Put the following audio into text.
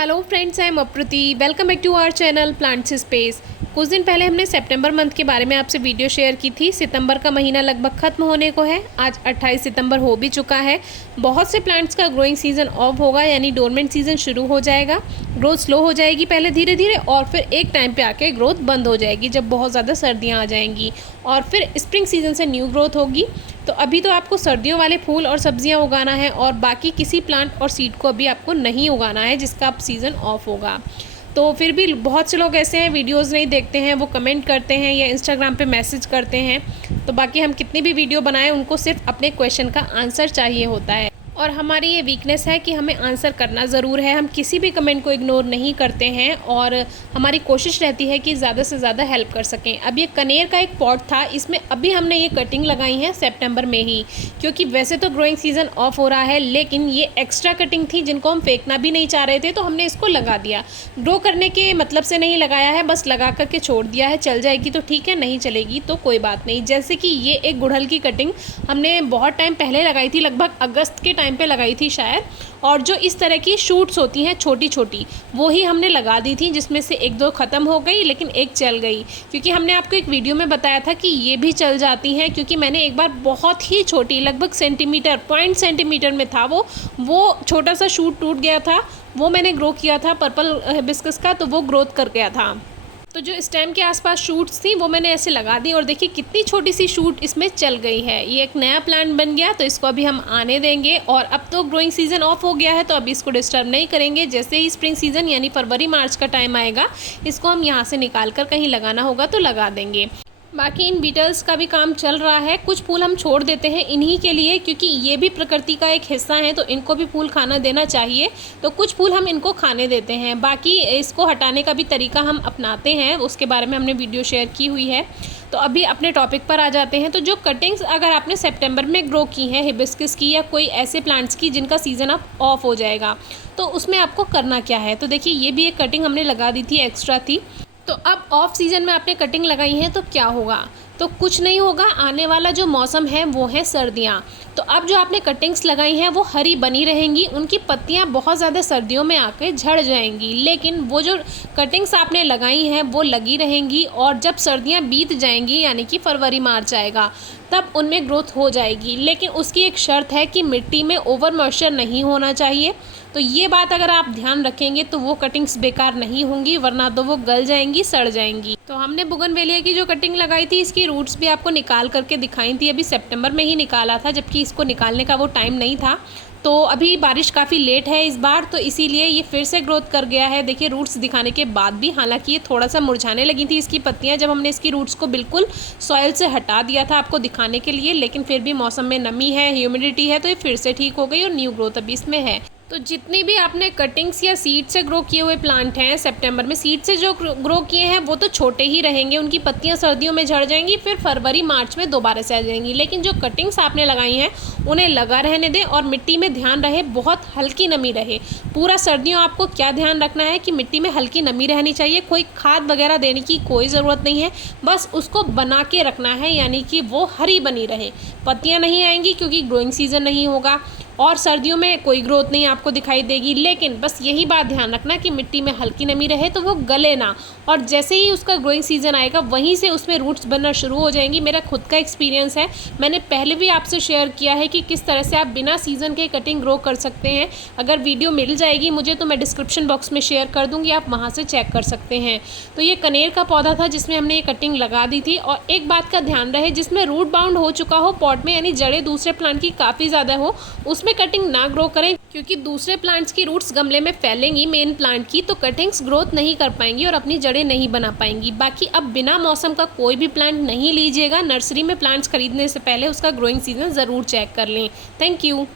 Hello friends, I am Apruti. Welcome back to our channel plants space. कुछ दिन पहले हमने सितंबर मंथ के बारे में आपसे वीडियो शेयर की थी। सितंबर का महीना लगभग ख़त्म होने को है। आज 28 सितंबर हो भी चुका है। बहुत से प्लांट्स का ग्रोइंग सीज़न ऑफ होगा, यानी डोरमेंट सीज़न शुरू हो जाएगा। ग्रोथ स्लो हो जाएगी पहले धीरे धीरे, और फिर एक टाइम पे आके ग्रोथ बंद हो जाएगी जब बहुत ज़्यादा सर्दियाँ आ जाएंगी, और फिर स्प्रिंग सीज़न से न्यू ग्रोथ होगी। तो अभी तो आपको सर्दियों वाले फूल और सब्जियां उगाना है, और बाकी किसी प्लांट और सीड को अभी आपको नहीं उगाना है जिसका अब सीज़न ऑफ होगा। तो फिर भी बहुत से लोग ऐसे हैं, वीडियोस नहीं देखते हैं, वो कमेंट करते हैं या इंस्टाग्राम पे मैसेज करते हैं। तो बाकी हम कितनी भी वीडियो बनाएं, उनको सिर्फ अपने क्वेश्चन का आंसर चाहिए होता है, और हमारी ये वीकनेस है कि हमें आंसर करना ज़रूर है। हम किसी भी कमेंट को इग्नोर नहीं करते हैं, और हमारी कोशिश रहती है कि ज़्यादा से ज़्यादा हेल्प कर सकें। अब ये कनेर का एक पॉट था, इसमें अभी हमने ये कटिंग लगाई है सितंबर में ही, क्योंकि वैसे तो ग्रोइंग सीज़न ऑफ हो रहा है, लेकिन ये एक्स्ट्रा कटिंग थी जिनको हम फेंकना भी नहीं चाह रहे थे, तो हमने इसको लगा दिया। ग्रो करने के मतलब से नहीं लगाया है, बस लगा करके छोड़ दिया है। चल जाएगी तो ठीक है, नहीं चलेगी तो कोई बात नहीं। जैसे कि ये एक गुड़हल की कटिंग हमने बहुत टाइम पहले लगाई थी, लगभग अगस्त के टाइम पे लगाई थी शायद, और जो इस तरह की शूट्स होती हैं छोटी छोटी, वो ही हमने लगा दी थी, जिसमें से एक दो ख़त्म हो गई लेकिन एक चल गई। क्योंकि हमने आपको एक वीडियो में बताया था कि ये भी चल जाती हैं, क्योंकि मैंने एक बार बहुत ही छोटी, लगभग सेंटीमीटर, 0.1 सेंटीमीटर में था वो छोटा सा शूट टूट गया था। वो मैंने ग्रो किया था पर्पल हिबिस्कस का, तो वो ग्रोथ कर गया था। तो जो स्टेम के आसपास शूट्स थी वो मैंने ऐसे लगा दी, और देखिए कितनी छोटी सी शूट इसमें चल गई है। ये एक नया प्लांट बन गया, तो इसको अभी हम आने देंगे। और अब तो ग्रोइंग सीज़न ऑफ हो गया है, तो अभी इसको डिस्टर्ब नहीं करेंगे। जैसे ही स्प्रिंग सीज़न यानी फरवरी मार्च का टाइम आएगा, इसको हम यहाँ से निकाल कर कहीं लगाना होगा तो लगा देंगे। बाकी इन बीटल्स का भी काम चल रहा है। कुछ फूल हम छोड़ देते हैं इन्हीं के लिए, क्योंकि ये भी प्रकृति का एक हिस्सा है, तो इनको भी फूल खाना देना चाहिए। तो कुछ फूल हम इनको खाने देते हैं। बाकी इसको हटाने का भी तरीका हम अपनाते हैं, उसके बारे में हमने वीडियो शेयर की हुई है। तो अभी अपने टॉपिक पर आ जाते हैं। तो जो कटिंग्स अगर आपने सितंबर में ग्रो की हैं हिबिस्कस की या कोई ऐसे प्लांट्स की जिनका सीज़न अब ऑफ हो जाएगा, तो उसमें आपको करना क्या है। तो देखिए, ये भी एक कटिंग हमने लगा दी थी, एक्स्ट्रा थी। तो अब ऑफ सीज़न में आपने कटिंग लगाई है तो क्या होगा, तो कुछ नहीं होगा। आने वाला जो मौसम है वो है सर्दियाँ। तो अब जो आपने कटिंग्स लगाई हैं वो हरी बनी रहेंगी, उनकी पत्तियां बहुत ज़्यादा सर्दियों में आके झड़ जाएंगी, लेकिन वो जो कटिंग्स आपने लगाई हैं वो लगी रहेंगी। और जब सर्दियां बीत जाएंगी, यानी कि फरवरी मार्च आएगा, तब उनमें ग्रोथ हो जाएगी। लेकिन उसकी एक शर्त है कि मिट्टी में ओवर मॉइस्चर नहीं होना चाहिए। तो ये बात अगर आप ध्यान रखेंगे तो वो कटिंग्स बेकार नहीं होंगी, वरना तो वो गल जाएंगी, सड़ जाएंगी। तो हमने बोगनवेलिया की जो कटिंग लगाई थी, इसकी रूट्स भी आपको निकाल करके दिखाई थी। अभी सितंबर में ही निकाला था, जबकि इसको निकालने का वो टाइम नहीं था। तो अभी बारिश काफ़ी लेट है इस बार, तो इसीलिए ये फिर से ग्रोथ कर गया है। देखिए रूट्स दिखाने के बाद भी, हालांकि ये थोड़ा सा मुरझाने लगी थी इसकी पत्तियां जब हमने इसकी रूट्स को बिल्कुल सॉइल से हटा दिया था आपको दिखाने के लिए, लेकिन फिर भी मौसम में नमी है, ह्यूमिडिटी है, तो ये फिर से ठीक हो गई और न्यू ग्रोथ अभी इसमें है। तो जितनी भी आपने कटिंग्स या सीड से ग्रो किए हुए प्लांट हैं सितंबर में, सीड से जो ग्रो किए हैं वो तो छोटे ही रहेंगे, उनकी पत्तियां सर्दियों में झड़ जाएंगी, फिर फरवरी मार्च में दोबारा से आ जाएंगी। लेकिन जो कटिंग्स आपने लगाई हैं उन्हें लगा रहने दें, और मिट्टी में ध्यान रहे बहुत हल्की नमी रहे। पूरा सर्दियों आपको क्या ध्यान रखना है कि मिट्टी में हल्की नमी रहनी चाहिए। कोई खाद वगैरह देने की कोई ज़रूरत नहीं है, बस उसको बना के रखना है, यानी कि वो हरी बनी रहे। पत्तियाँ नहीं आएंगी क्योंकि ग्रोइंग सीज़न नहीं होगा, और सर्दियों में कोई ग्रोथ नहीं आपको दिखाई देगी। लेकिन बस यही बात ध्यान रखना कि मिट्टी में हल्की नमी रहे, तो वो गले ना। और जैसे ही उसका ग्रोइंग सीज़न आएगा, वहीं से उसमें रूट्स बनना शुरू हो जाएंगी। मेरा खुद का एक्सपीरियंस है, मैंने पहले भी आपसे शेयर किया है कि किस तरह से आप बिना सीज़न के कटिंग ग्रो कर सकते हैं। अगर वीडियो मिल जाएगी मुझे तो मैं डिस्क्रिप्शन बॉक्स में शेयर कर दूँगी, आप वहाँ से चेक कर सकते हैं। तो ये कनेर का पौधा था जिसमें हमने ये कटिंग लगा दी थी। और एक बात का ध्यान रहे, जिसमें रूट बाउंड हो चुका हो पॉट में, यानी जड़ें दूसरे प्लांट की काफ़ी ज़्यादा हो, उसमें कटिंग ना ग्रो करें, क्योंकि दूसरे प्लांट्स की रूट्स गमले में फैलेंगी मेन प्लांट की, तो कटिंग्स ग्रोथ नहीं कर पाएंगी और अपनी जड़ें नहीं बना पाएंगी। बाकी अब बिना मौसम का कोई भी प्लांट नहीं लीजिएगा। नर्सरी में प्लांट्स खरीदने से पहले उसका ग्रोइंग सीजन ज़रूर चेक कर लें। Thank you.